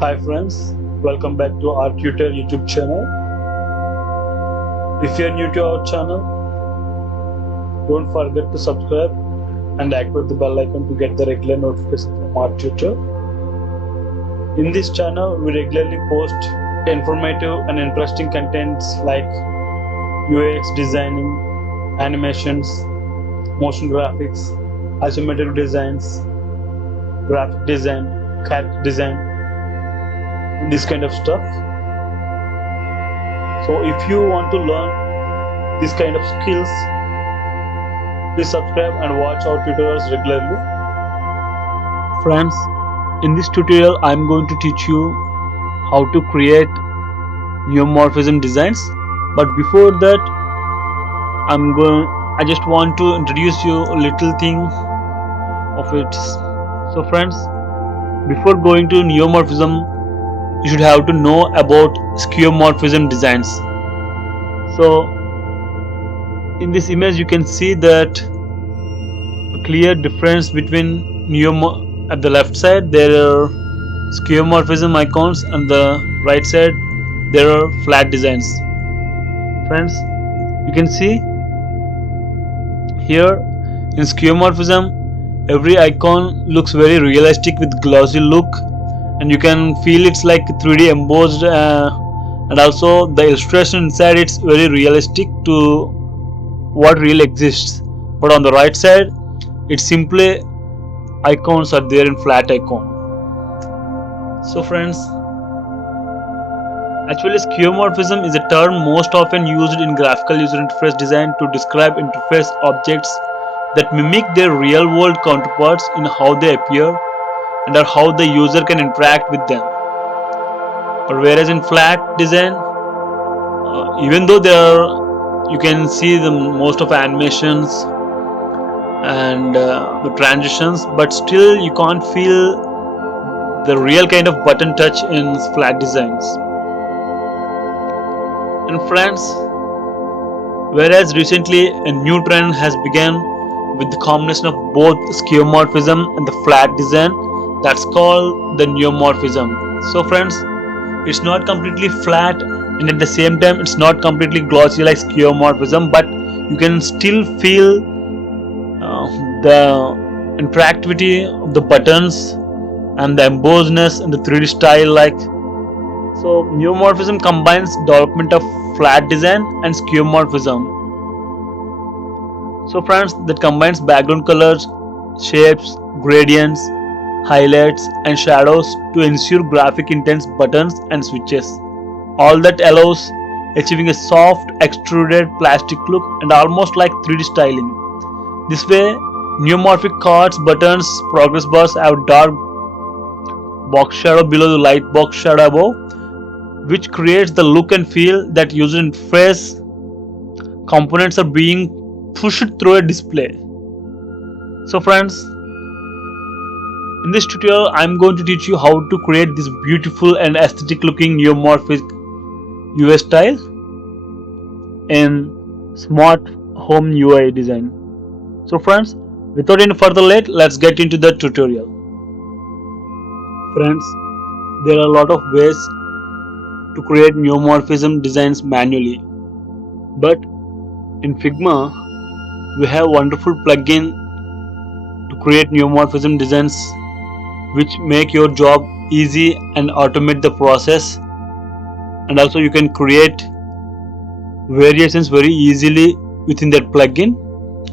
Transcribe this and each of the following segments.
Hi friends, welcome back to Arttutor YouTube channel. If you are new to our channel, don't forget to subscribe and activate the bell icon to get the regular notification from Arttutor. In this channel, we regularly post informative and interesting contents like UX designing, animations, motion graphics, isometric designs, graphic design, CAD design, this kind of stuff. So if you want to learn this kind of skills, please subscribe and watch our tutorials regularly. Friends, in this tutorial I am going to teach you how to create neumorphism designs, but before that I just want to introduce you a little thing of it. So friends, before going to neumorphism, you should have to know about skeuomorphism designs. So in this image you can see that a clear difference between at the left side there are skeuomorphism icons, and the right side there are flat designs. Friends, you can see here in skeuomorphism every icon looks very realistic with glossy look, and you can feel it's like 3D embossed, and also the illustration inside it's very realistic to what really exists. But on the right side it's simply icons are there in flat icon. So friends, actually skeuomorphism is a term most often used in graphical user interface design to describe interface objects that mimic their real world counterparts in how they appear and or how the user can interact with them. But whereas in flat design, even though you can see the most of animations and the transitions, but still you can't feel the real kind of button touch in flat designs. And friends, whereas recently a new trend has begun with the combination of both skeuomorphism and the flat design, that's called the neumorphism. So friends, it's not completely flat, and at the same time it's not completely glossy like skeuomorphism, but you can still feel the interactivity of the buttons and the embossedness and the 3D style like. So neumorphism combines development of flat design and skeuomorphism. So friends, that combines background colors, shapes, gradients, highlights and shadows to ensure graphic intense buttons and switches. All that allows achieving a soft extruded plastic look and almost like 3D styling. This way, neumorphic cards, buttons, progress bars have dark box shadow below the light box shadow above, which creates the look and feel that user interface components are being pushed through a display. So friends, in this tutorial I am going to teach you how to create this beautiful and aesthetic looking neumorphic UI style in smart home UI design. So friends, without any further late, let's get into the tutorial. Friends, there are a lot of ways to create neumorphism designs manually, but in Figma we have a wonderful plugin to create neumorphism designs which make your job easy and automate the process, and also you can create variations very easily within that plugin.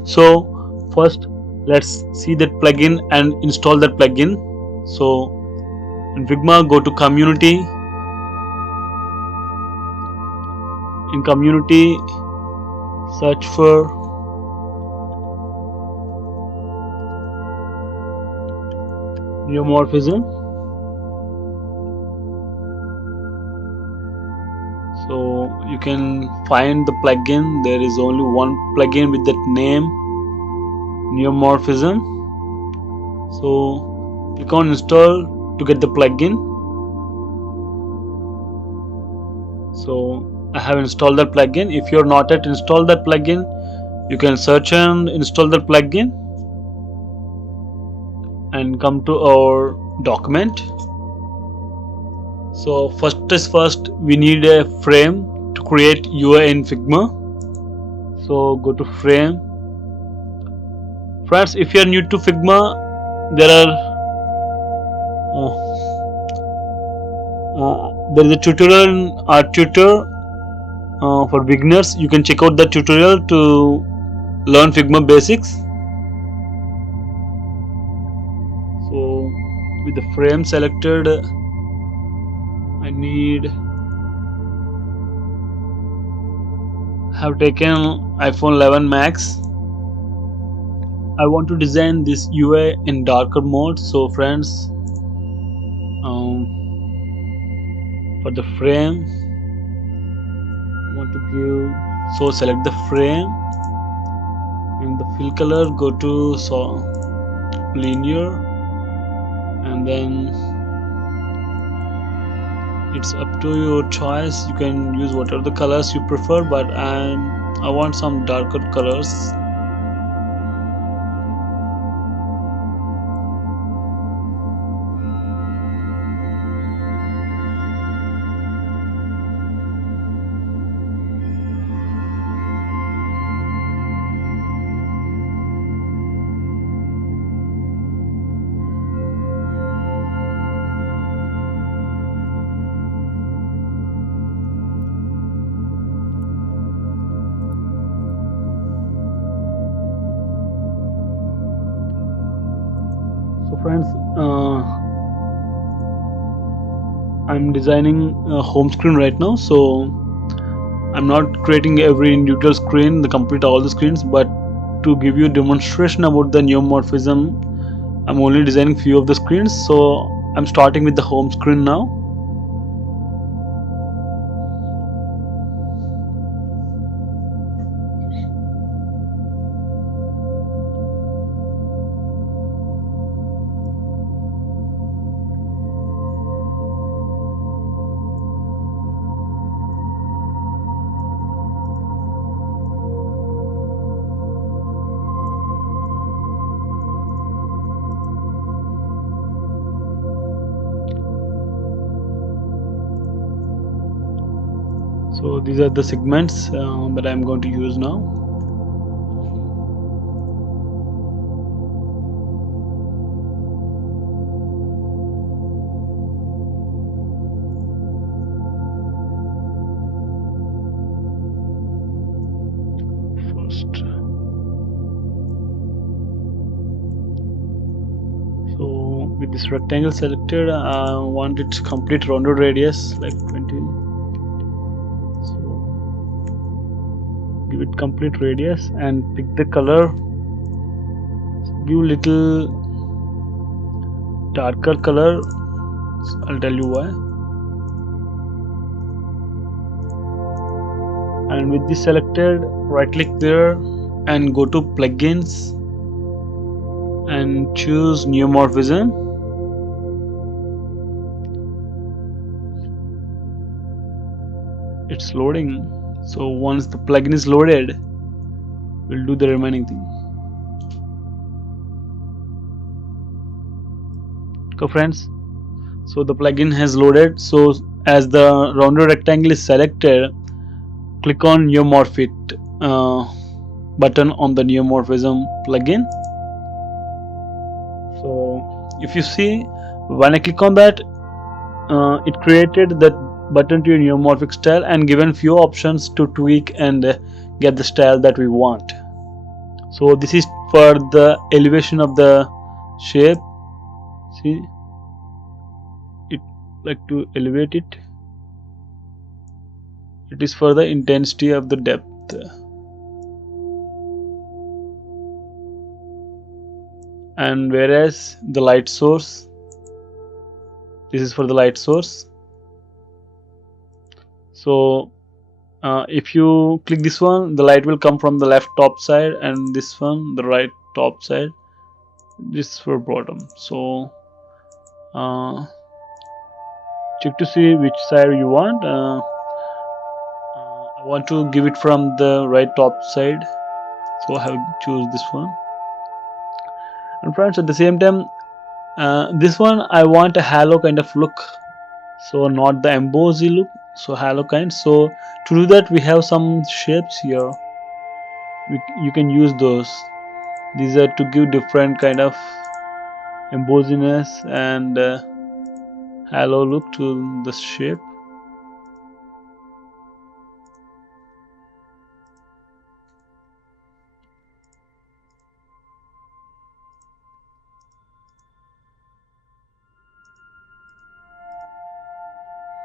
So first let's see that plugin and install that plugin. So in Figma, go to community. In community, search for neumorphism. So you can find the plugin. There is only one plugin with that name, Neumorphism. So click on install to get the plugin. So I have installed that plugin. If you are not yet installed that plugin, you can search and install that plugin and come to our document. So first is first, we need a frame to create UI in Figma. So go to frame. Friends, if you are new to Figma, uh, there is a tutorial in Arttutor for beginners. You can check out the tutorial to learn Figma basics. So with the frame selected, I have taken iPhone 11 Max. I want to design this UI in darker mode. So friends, for the frame, I want to give, so select the frame, and the fill color, go to linear, and then it's up to your choice. You can use whatever the colors you prefer, but I want some darker colors. So friends, I'm designing a home screen right now, so I'm not creating every individual screen, the complete all the screens, but to give you a demonstration about the neumorphism, I'm only designing few of the screens. So I'm starting with the home screen now. So these are the segments that I'm going to use now. First, so with this rectangle selected, I want its complete rounded radius like 20. Give it complete radius and pick the color, give little darker color. I'll tell you why. And with this selected, right click there and go to plugins and choose Neumorphism. It's loading. So once the plugin is loaded, we'll do the remaining thing. Okay friends, so the plugin has loaded. So as the rounded rectangle is selected, click on Neumorphic button on the Neumorphism plugin. So if you see, when I click on that, it created that button to your neumorphic style and given few options to tweak and get the style that we want. So this is for the elevation of the shape. See, it like to elevate it. It is for the intensity of the depth. And whereas the light source, this is for the light source. So if you click this one, the light will come from the left top side, and this one the right top side. This for bottom. So check to see which side you want. I want to give it from the right top side, so I have choose this one. And friends, at the same time, this one I want a halo kind of look. so not the embossy look, so halo kind. So to do that we have some shapes here. You can use those. These are to give different kind of embossiness and halo look to the shape.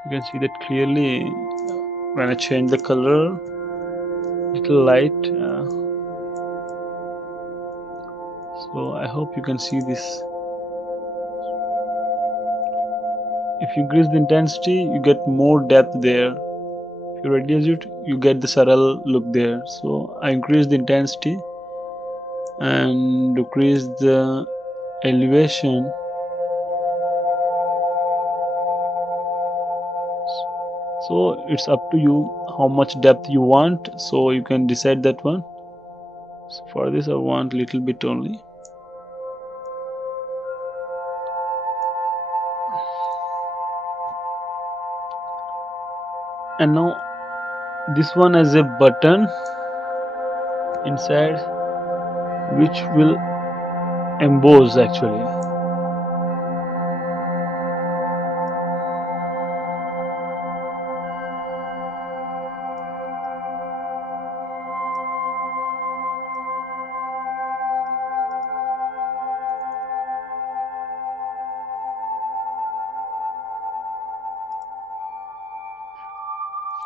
You can see that clearly when I change the color little light. So I hope you can see this. If you increase the intensity, you get more depth there. If you reduce it, you get the subtle look there. So I increase the intensity and decrease the elevation. So it's up to you how much depth you want. So you can decide that one. So for this I want little bit only. And now this one has a button inside which will emboss actually.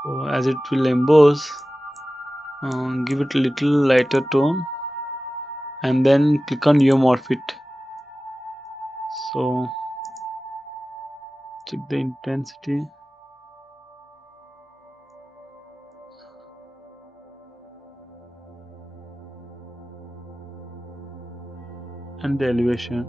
So as it will emboss, give it a little lighter tone and then click on Neumorphic. So check the intensity and the elevation.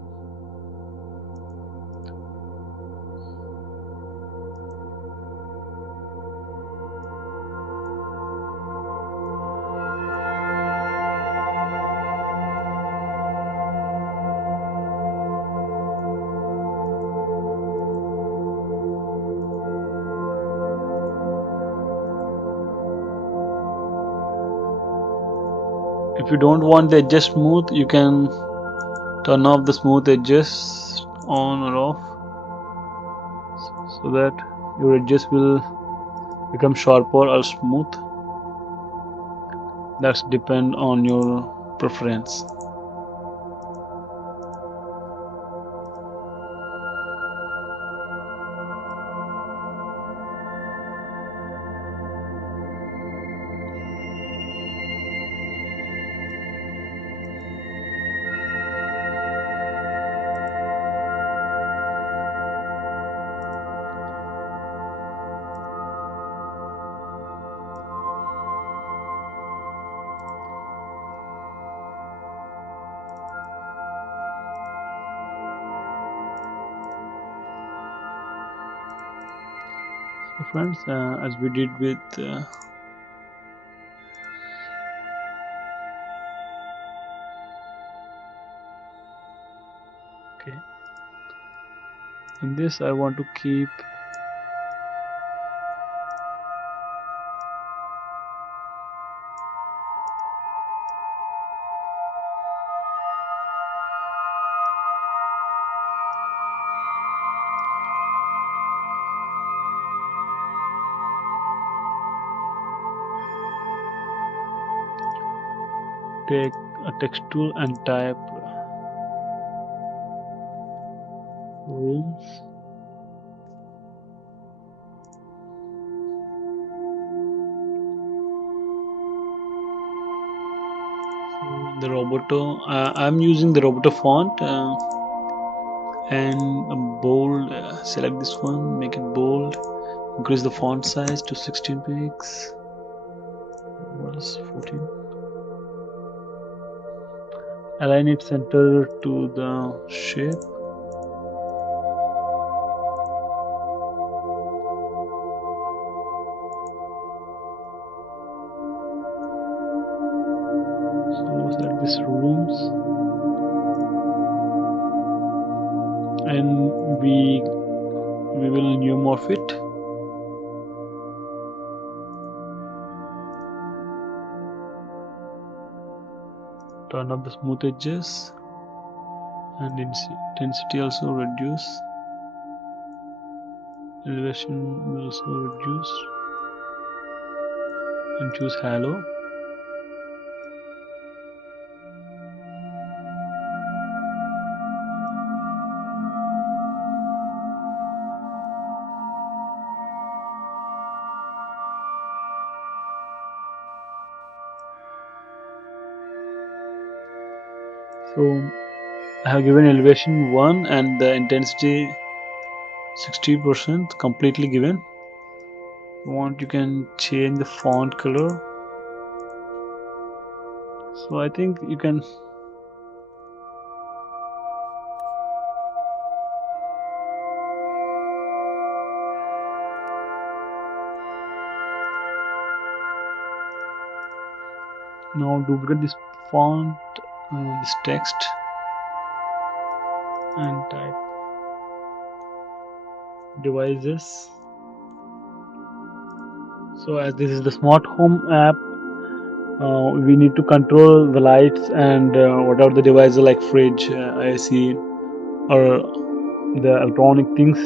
If you don't want the edges smooth, you can turn off the smooth edges on or off so that your edges will become sharper or smooth. That's depend on your preference. So friends, as we did with okay, in this I want to keep take a text tool and type rooms. So the Roboto, I'm using the Roboto font and a bold. Select this one, make it bold, increase the font size to 16 pixels. What is 14? Align it center to the shape. So select this rooms and we we will neumorph it. Turn up the smooth edges and intensity also reduce. Elevation will also reduce and choose halo. So I have given elevation 1 and the intensity 60% completely given. If you want, you can change the font color. So I think you can now duplicate this font, this text, and type devices. So as this is the smart home app, we need to control the lights and whatever the devices like fridge, AC, or the electronic things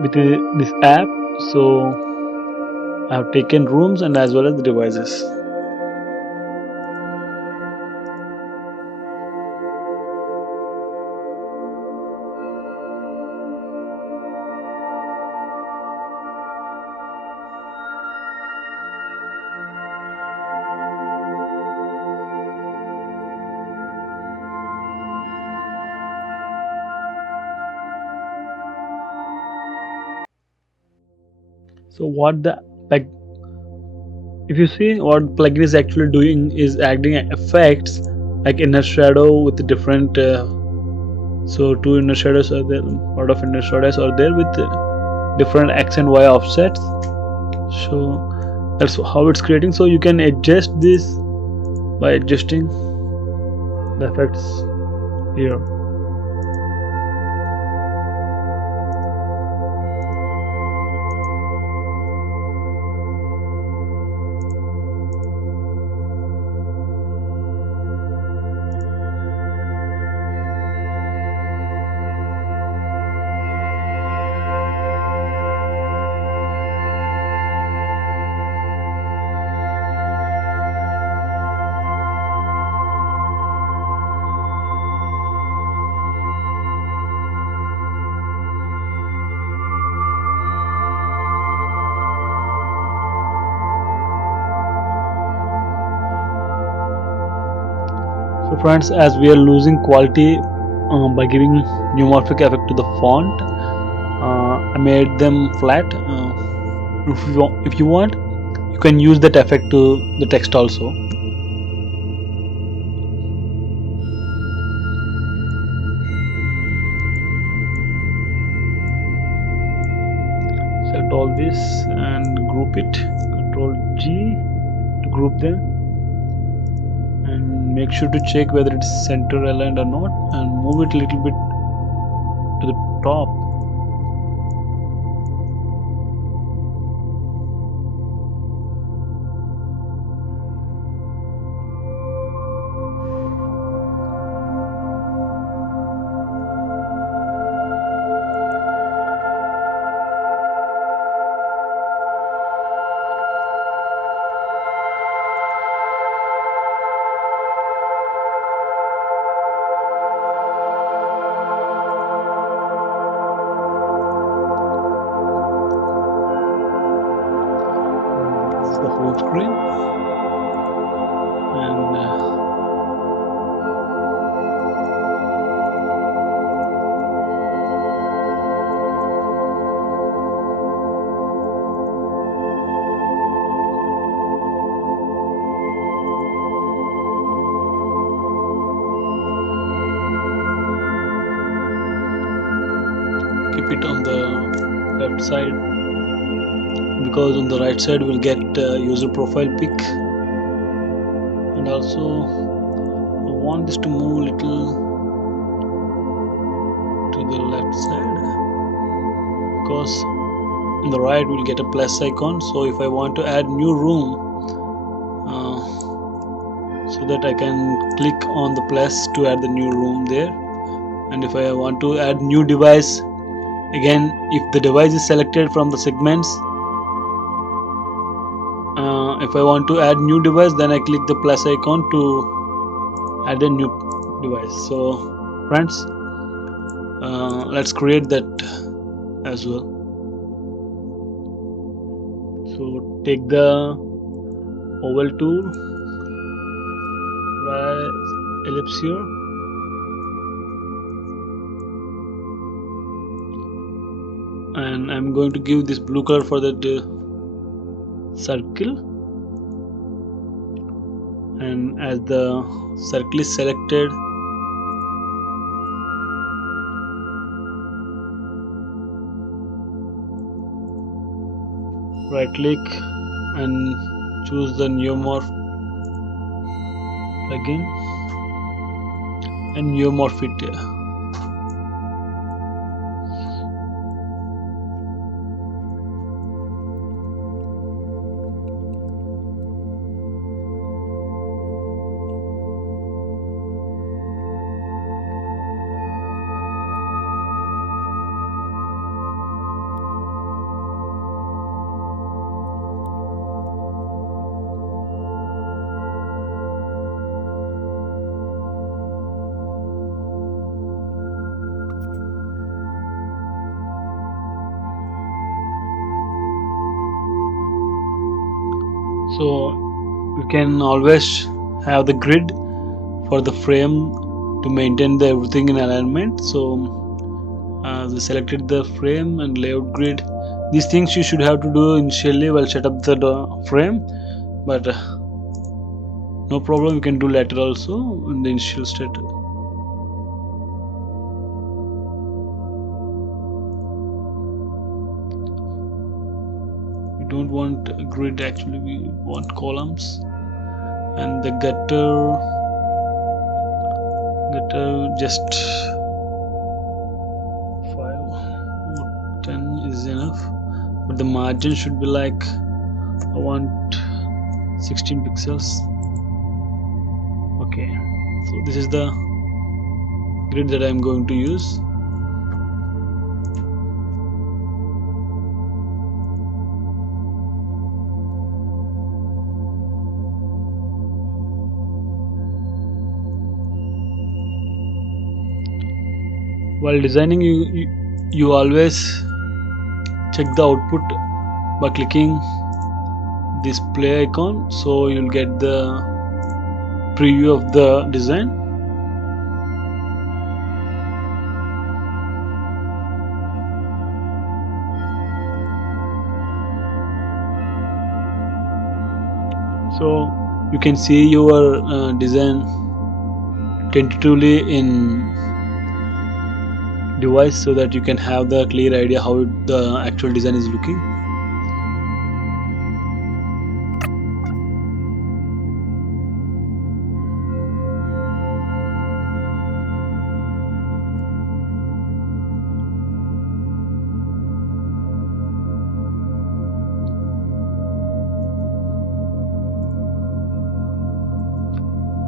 with this app. So I have taken rooms and as well as the devices. So what the like, if you see what plugin is actually doing is adding effects like inner shadow with different. So two inner shadows are there. A lot of inner shadows are there with different X and Y offsets. So that's how it's creating. So you can adjust this by adjusting the effects here. So friends, as we are losing quality by giving neumorphic effect to the font, I made them flat. If you want, you can use that effect to the text also. Select all this and group it. Control G to group them, and make sure to check whether it's center aligned or not, and move it a little bit to the top. The whole screen, and keep it on the left side, because on the right side we'll get user profile pic. And also I want this to move a little to the left side. because on the right we'll get a plus icon. So if I want to add new room, so that I can click on the plus to add the new room there. And if I want to add new device, again if the device is selected from the segments, if I want to add new device, then I click the plus icon to add a new device. So friends, let's create that as well. So take the oval tool, right ellipse here, and I'm going to give this blue color for that circle. And as the circle is selected, right click and choose the Neumorph plugin and Neumorph it. So you can always have the grid for the frame to maintain the everything in alignment. So we selected the frame and layout grid. These things you should have to do initially while set up the frame, but no problem, you can do later also in the initial state. We don't want a grid, actually we want columns. And the gutter just 5 or 10 is enough, but the margin should be like, I want 16 pixels. Okay, so this is the grid that I'm going to use. While designing, you always check the output by clicking this play icon, so you'll get the preview of the design. So you can see your design tentatively in device, so that you can have the clear idea how the actual design is looking.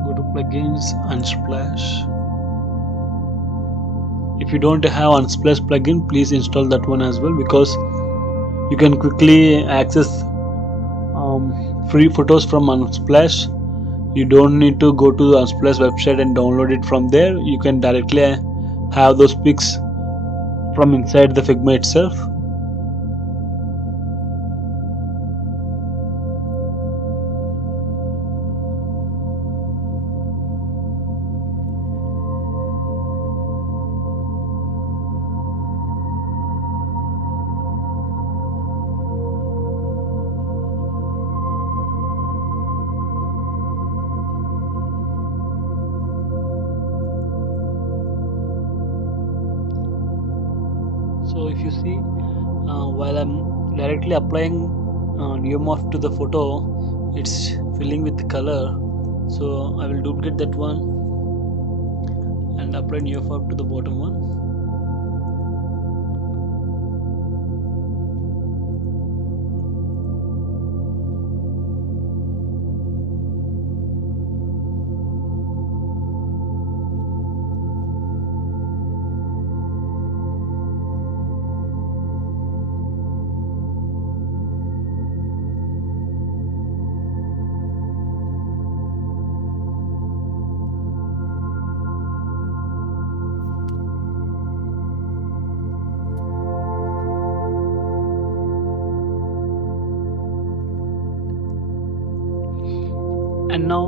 Go to plugins, Unsplash. If you don't have Unsplash plugin, please install that one as well, because you can quickly access free photos from Unsplash. You don't need to go to the Unsplash website and download it from there. You can directly have those pics from inside the Figma itself. So if you see, while I'm directly applying Neumorph to the photo, it's filling with the color. So I will duplicate that one and apply Neumorph to the bottom one. And now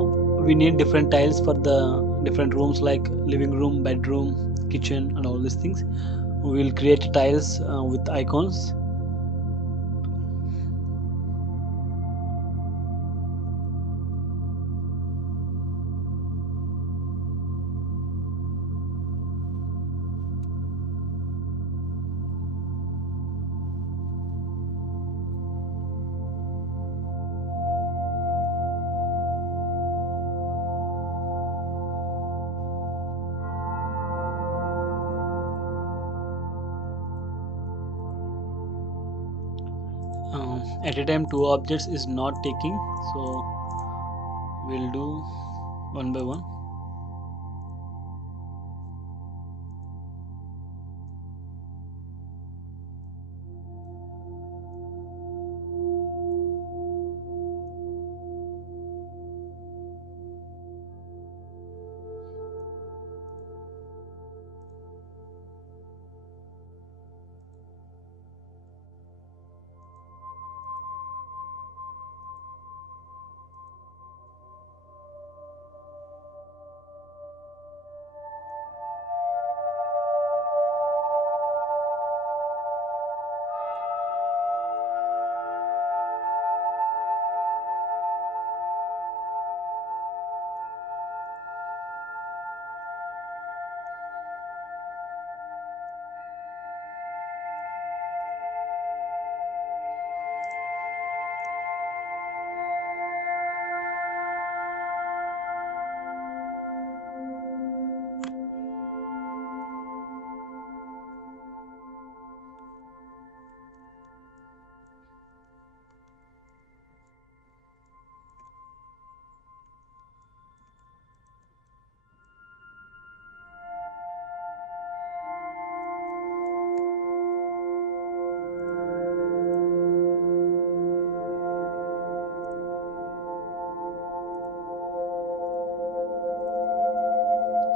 we need different tiles for the different rooms like living room, bedroom, kitchen, and all these things. We will create tiles with icons. At a time 2 objects is not taking, so we'll do one by one.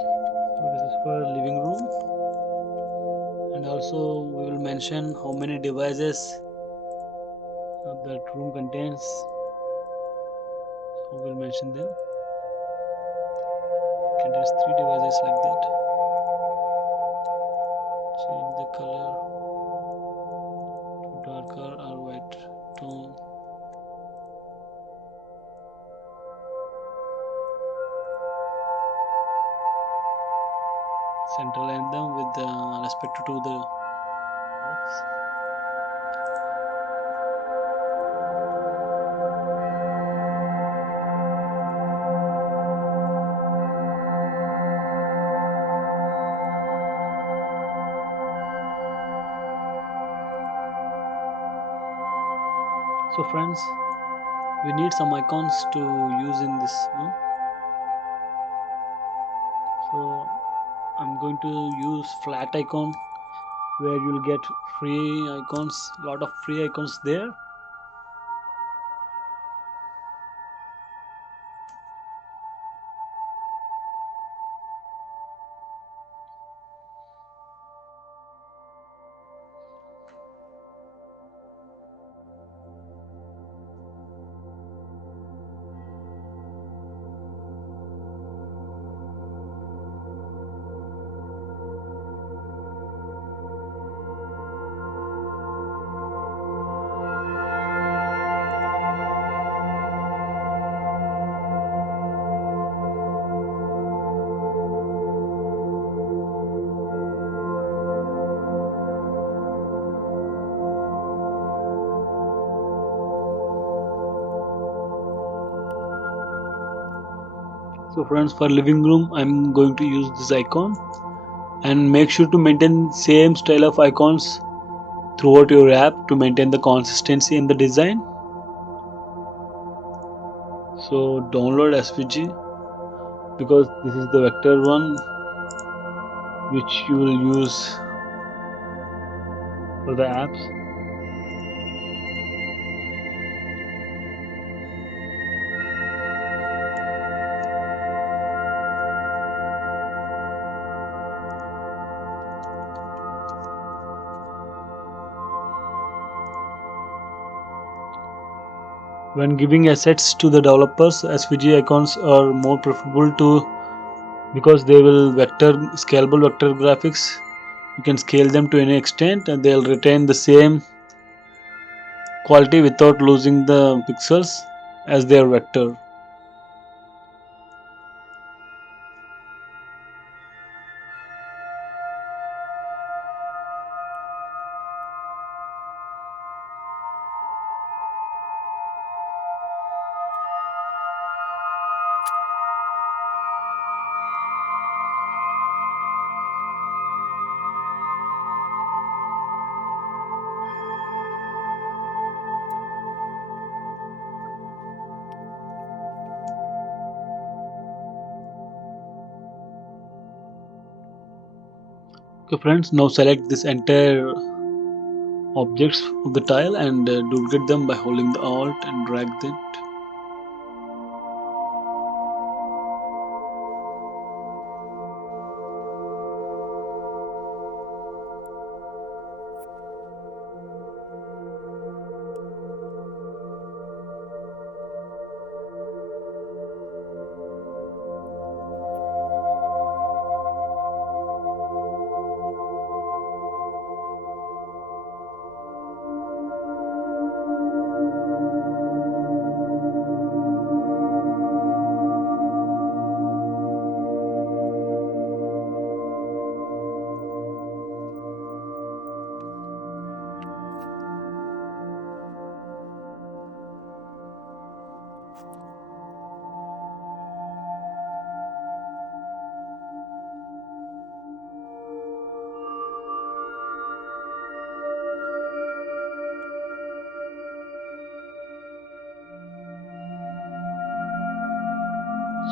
So this is for living room, and also we will mention how many devices that room contains. So we'll mention them. Contains 3 devices like that. Change the color to darker or white tone. Center line them with respect to the box. So friends, we need some icons to use in this one. So I'm going to use flat icon, where you'll get free icons, lot of free icons there. So friends, for living room I'm going to use this icon, and make sure to maintain same style of icons throughout your app to maintain the consistency in the design. So download SVG, because this is the vector one which you will use for the apps. When giving assets to the developers, SVG icons are more preferable to because they will vector scalable vector graphics. You can scale them to any extent and they'll retain the same quality without losing the pixels as their vector. Okay friends, now select this entire objects of the tile and duplicate them by holding the alt and drag them.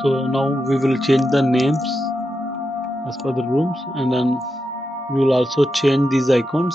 So now we will change the names as per the rooms, and then we will also change these icons.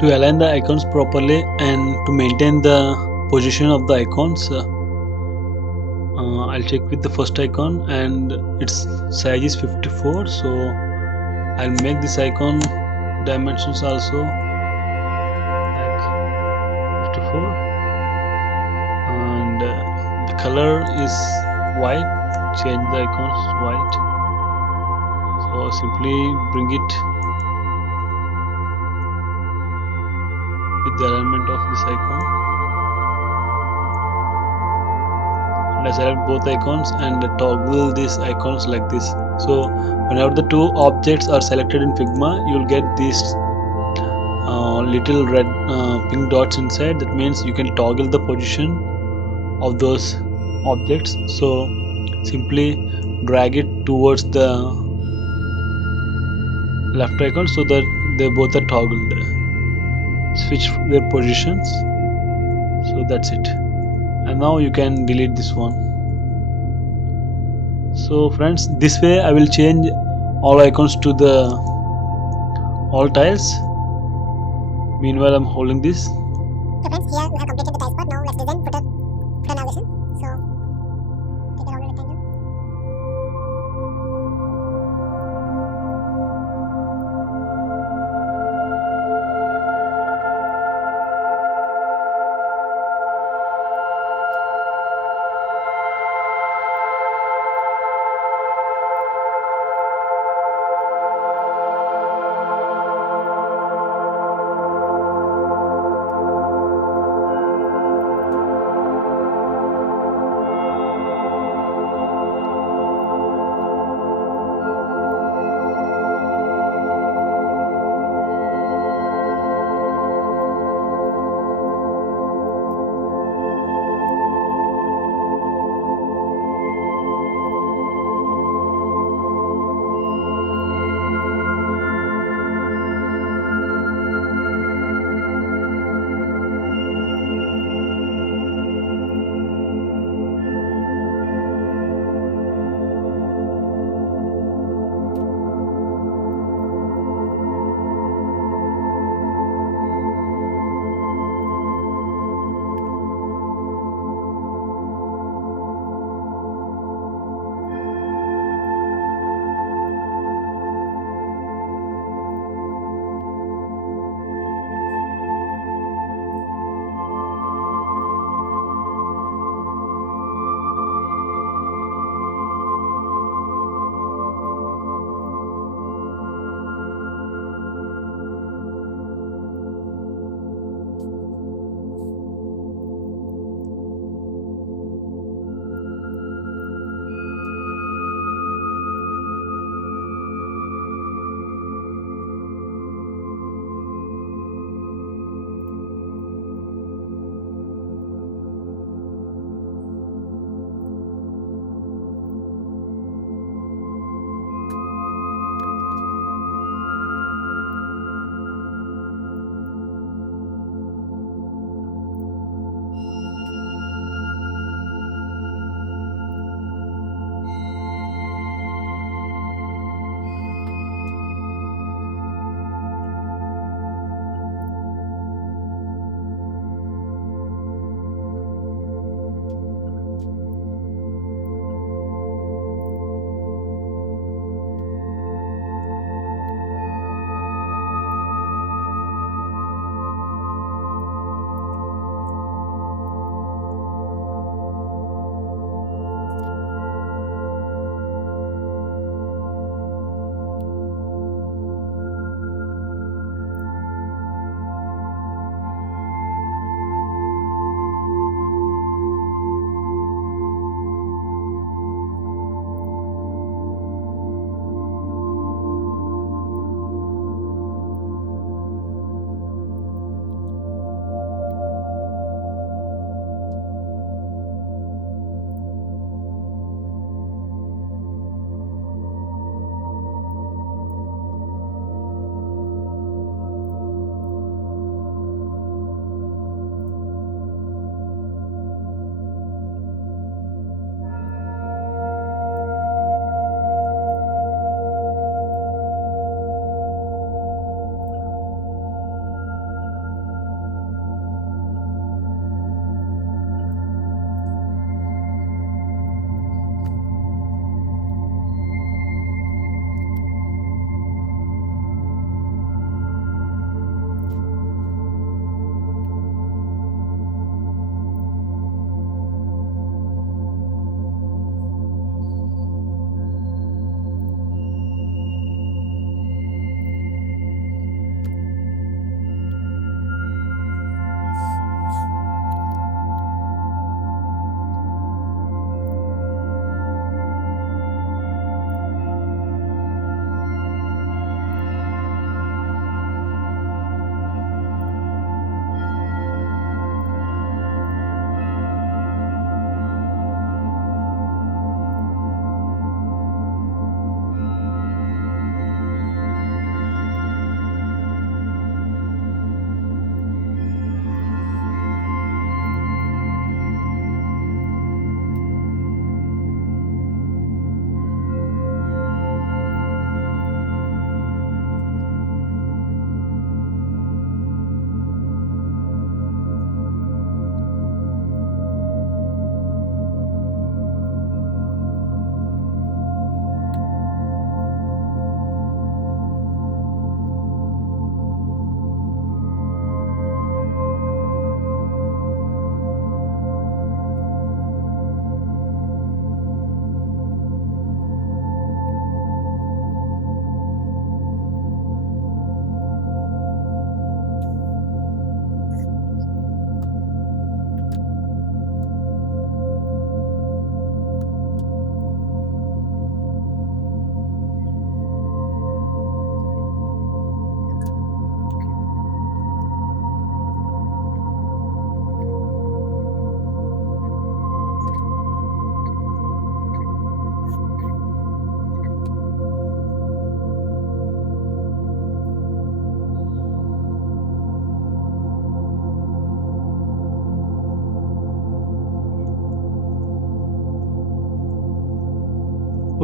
To align the icons properly and to maintain the position of the icons, I'll check with the first icon and its size is 54, so I'll make this icon dimensions also like 54, and the color is white. Change the icons white, so simply bring it with the alignment of this icon, and I select both icons and toggle these icons like this. So whenever the two objects are selected in Figma, you'll get these little red pink dots inside. That means you can toggle the position of those objects. So simply drag it towards the left icon so that they both are toggled. Switch their positions. So that's it. And now you can delete this one. So friends, this way I will change all icons to the all tiles. Meanwhile, I'm holding this. So friends, here we have completed the tiles part. Now let's design footer navigation. So take a round rectangle.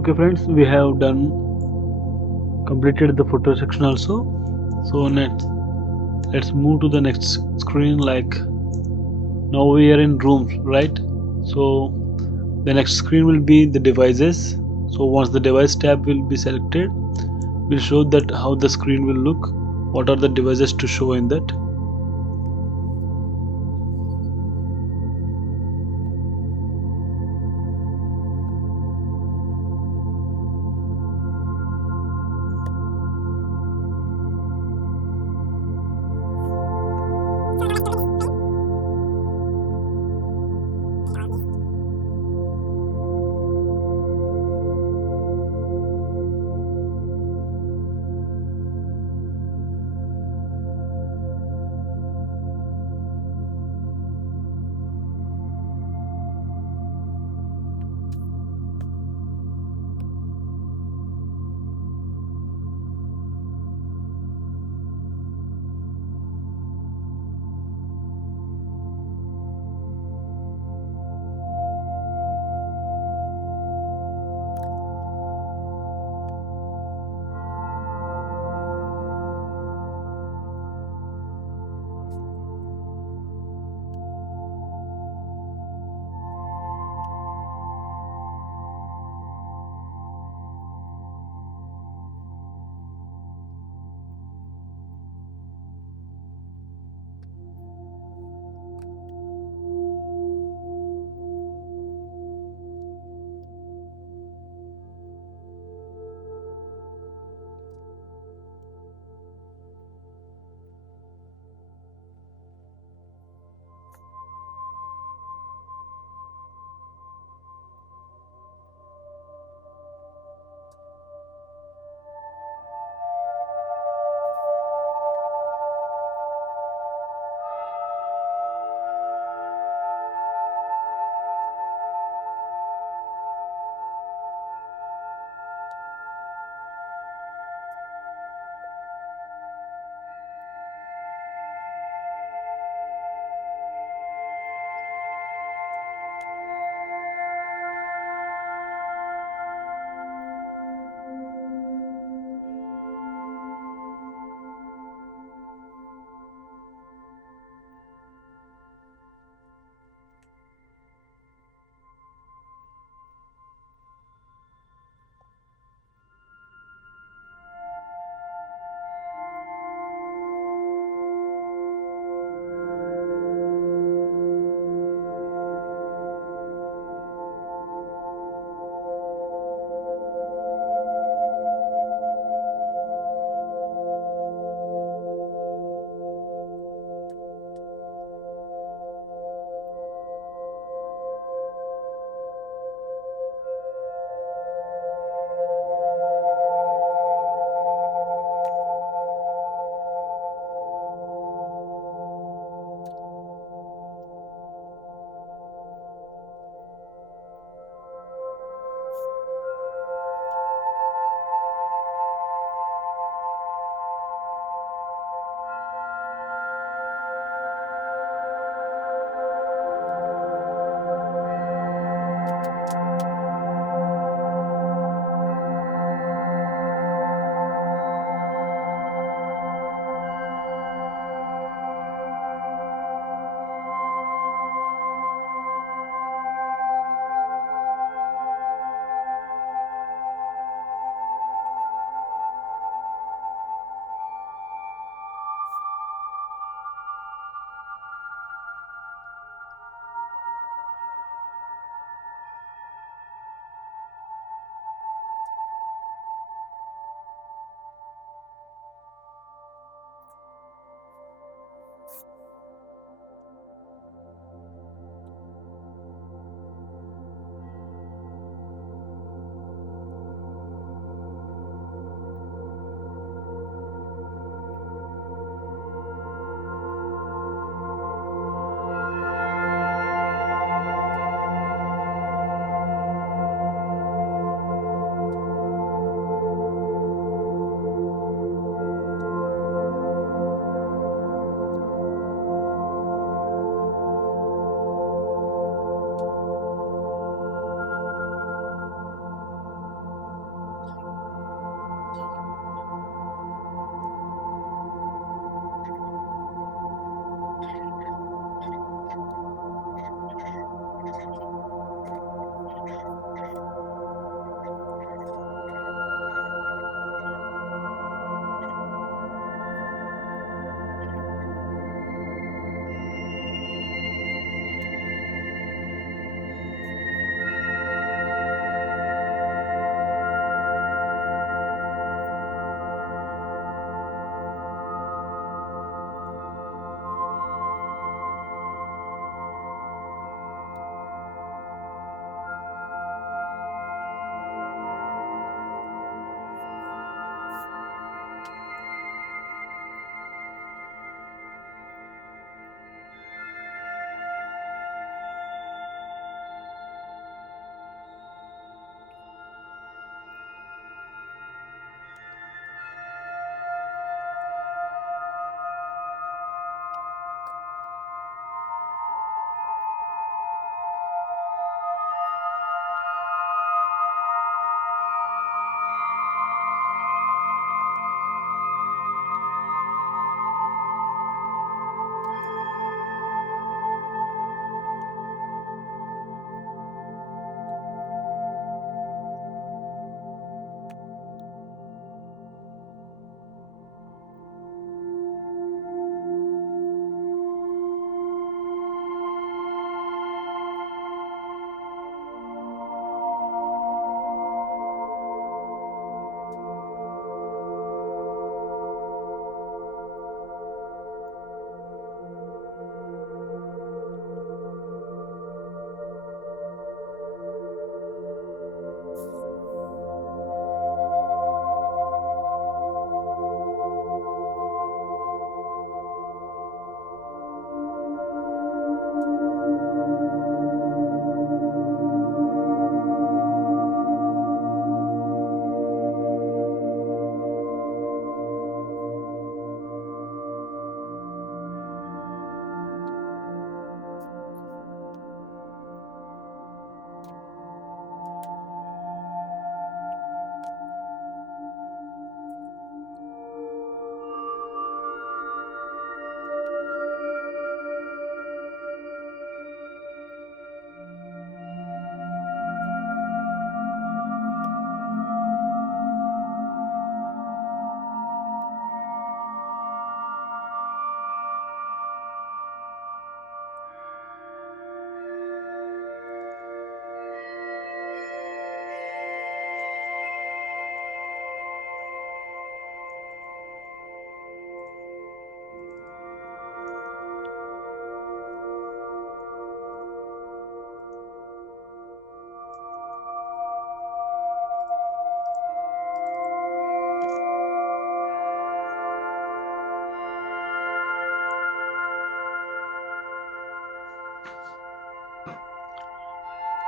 Okay friends, we have done completed the photo section also. So let's move to the next screen. Like now we are in rooms, right? So the next screen will be the devices. So once the device tab will be selected, we'll show that how the screen will look, what are the devices to show in that.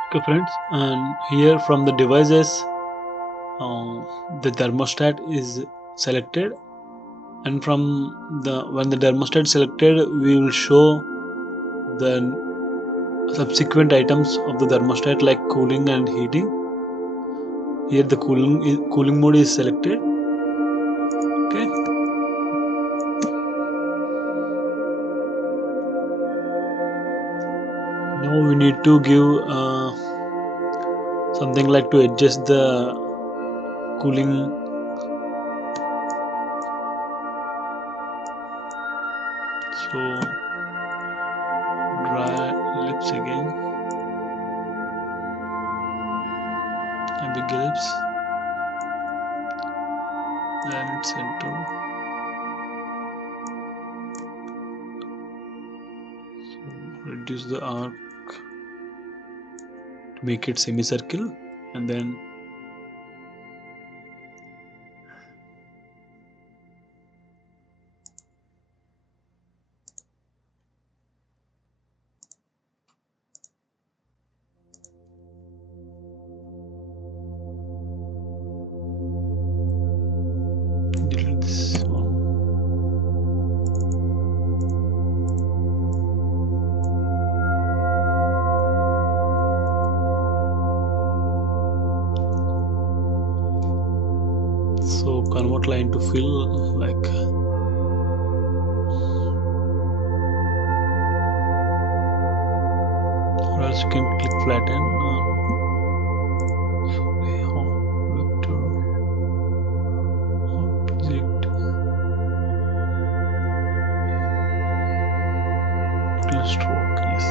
Okay friends, and here from the devices the thermostat is selected, and from the when the thermostat is selected we will show the subsequent items of the thermostat like cooling and heating. Here the cooling mode is selected. Okay, now we need to give something like to adjust the cooling. So dry lips again and big lips, and center. So reduce the arc to make it semicircle, and then delete this one. So convert line to fill, like or else you can click flatten. Vector object stroke, yes.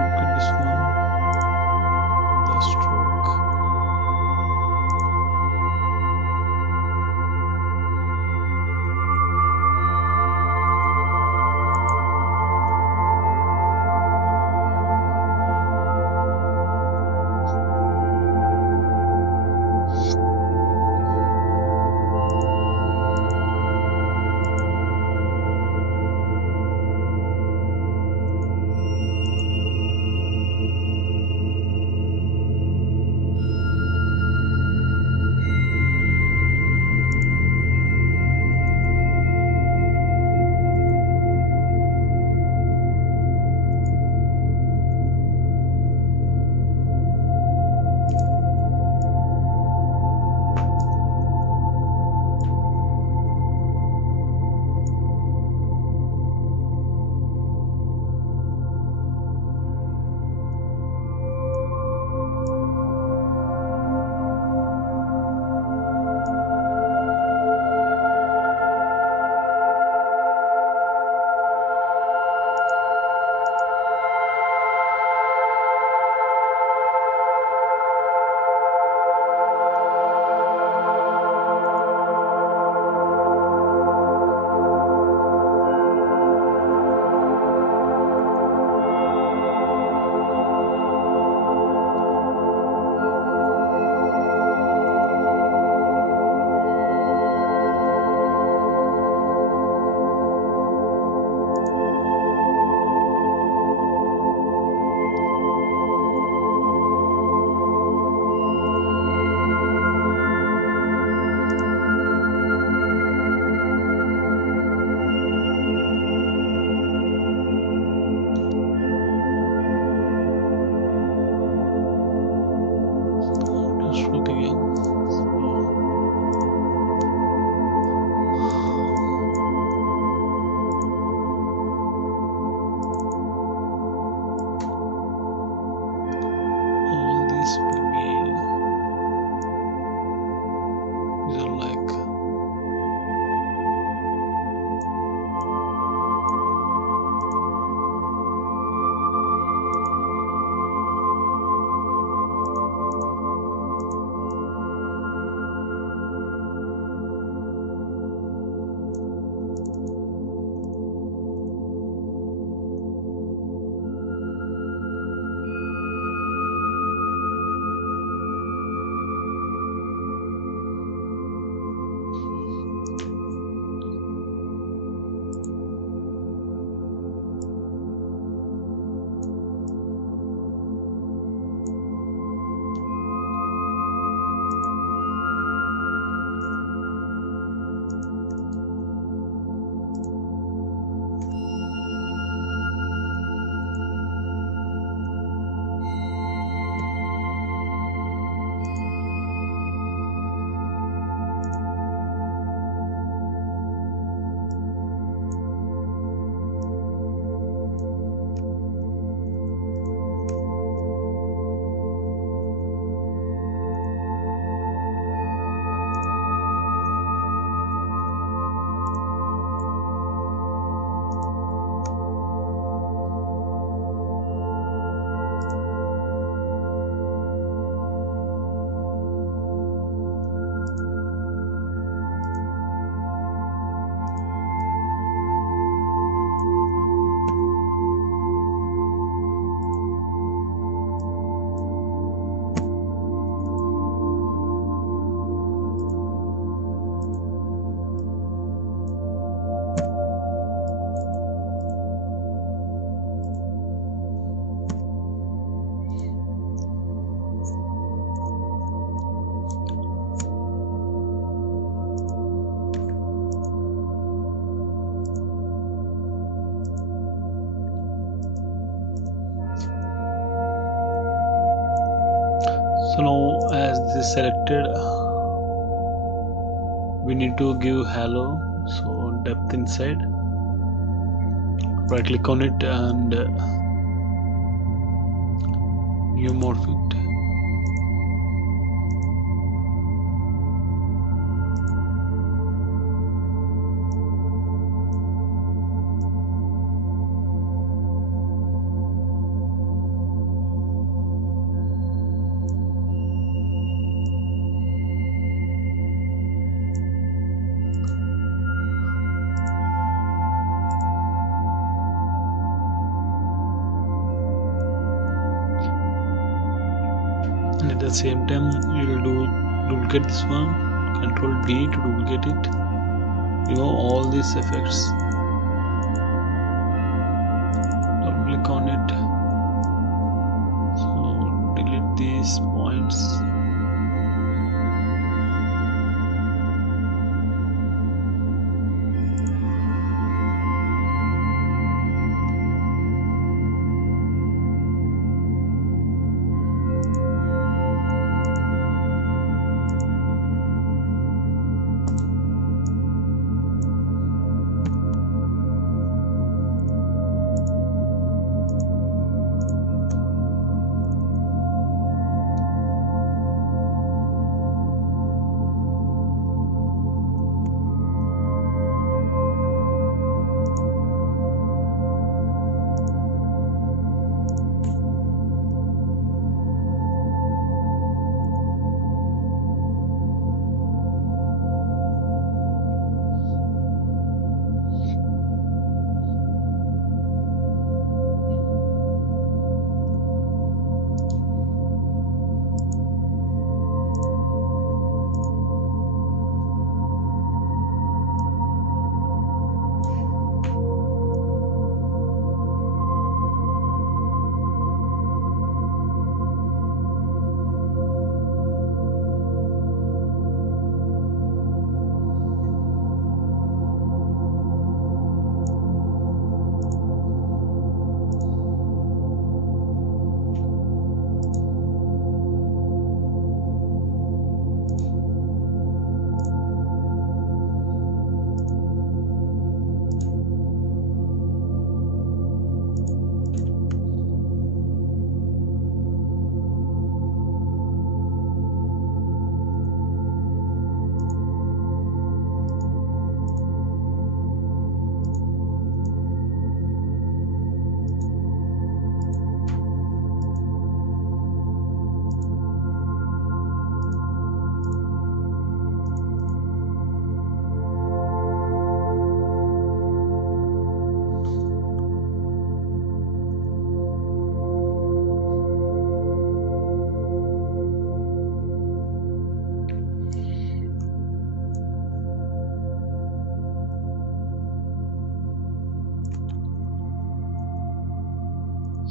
Look at this one, the stroke. So now as this is selected, we need to give halo, so depth inside, right click on it and neumorphic. And at the same time you will duplicate this one, control D to duplicate it, remove all these effects, double click on it, so delete these points.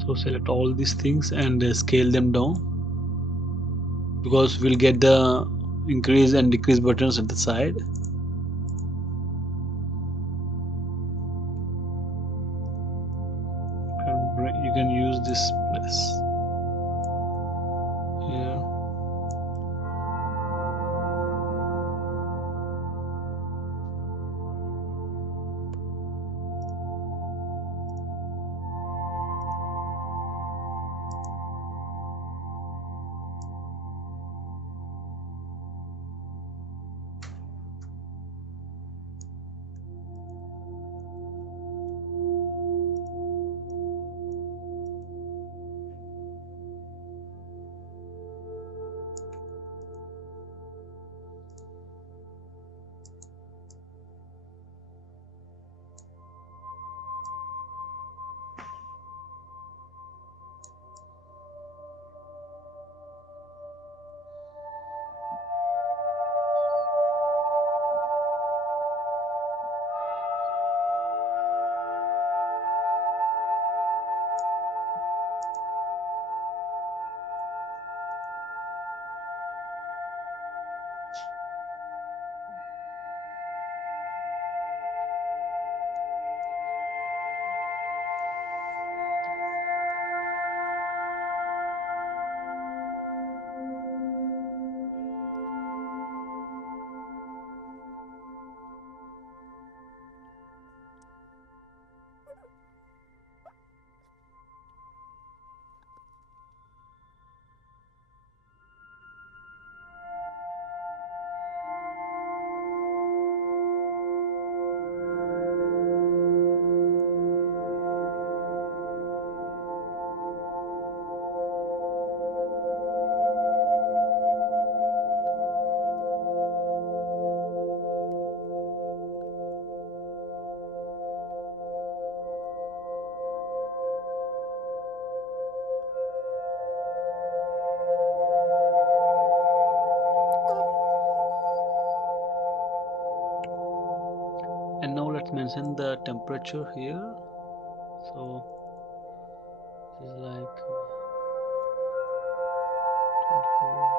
So select all these things and scale them down, because we'll get the increase and decrease buttons at the side. You can use this place here. let's mention the temperature here. So this is like 24.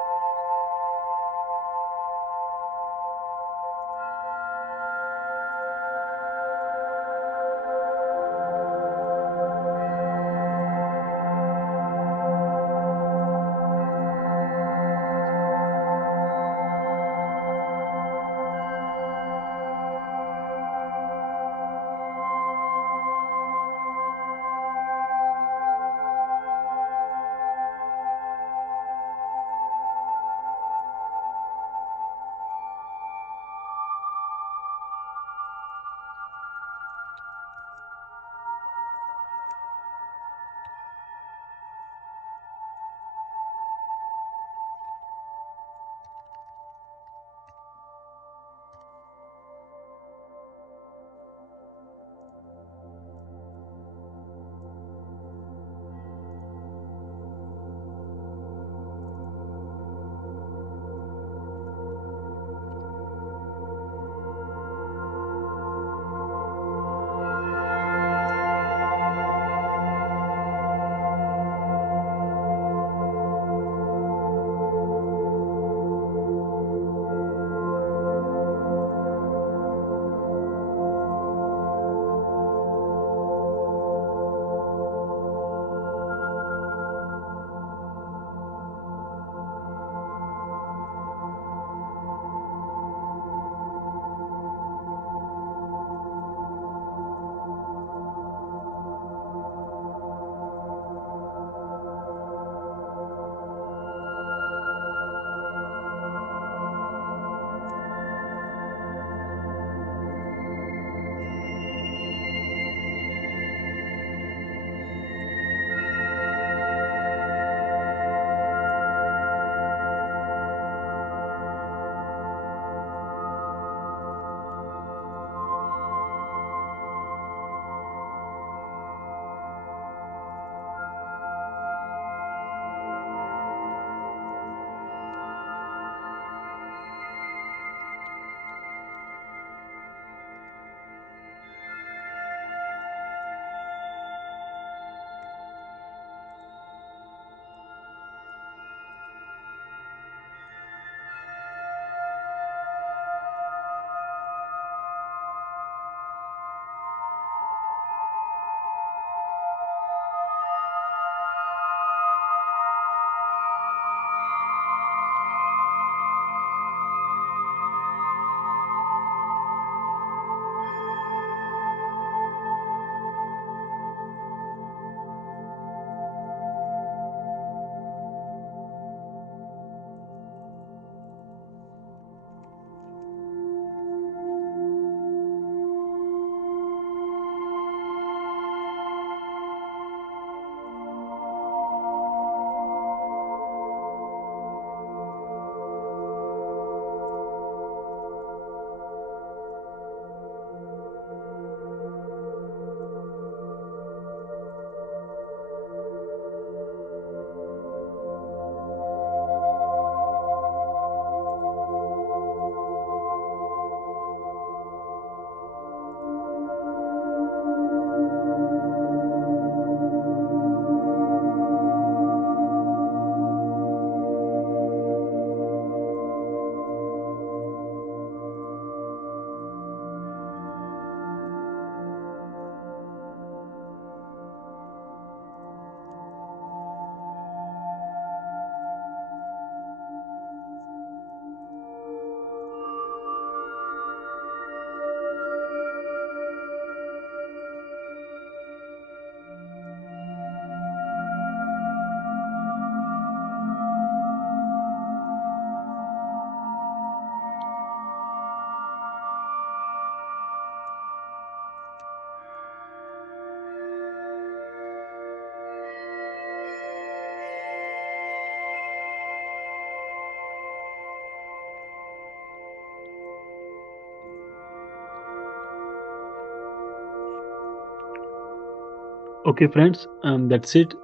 Okay friends, that's it.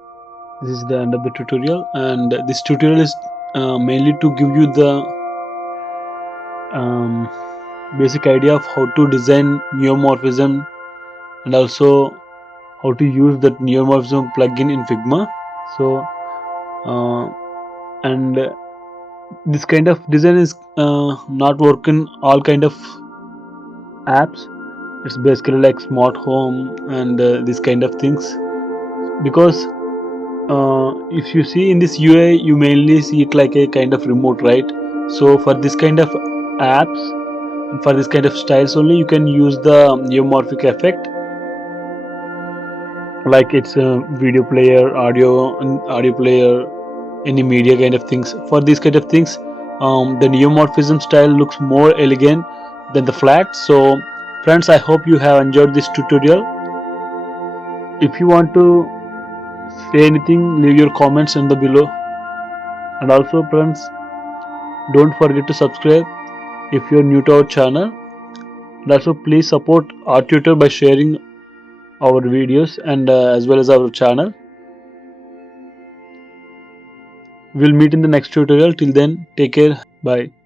This is the end of the tutorial, and this tutorial is mainly to give you the basic idea of how to design neumorphism and also how to use that neumorphism plugin in Figma. So uh, and this kind of design is not work in all kind of apps. It's basically like smart home and this kind of things, because if you see in this UI you mainly see it like a kind of remote, right? So for this kind of apps and for this kind of styles only you can use the neumorphic effect, like it's a video player, audio and audio player, any media kind of things. For these kind of things, the neumorphism style looks more elegant than the flat. So friends, I hope you have enjoyed this tutorial. If you want to say anything, leave your comments in the below. And also friends, don't forget to subscribe if you're new to our channel. And also please support Arttutor by sharing our videos and as well as our channel. We'll meet in the next tutorial. Till then, take care. Bye.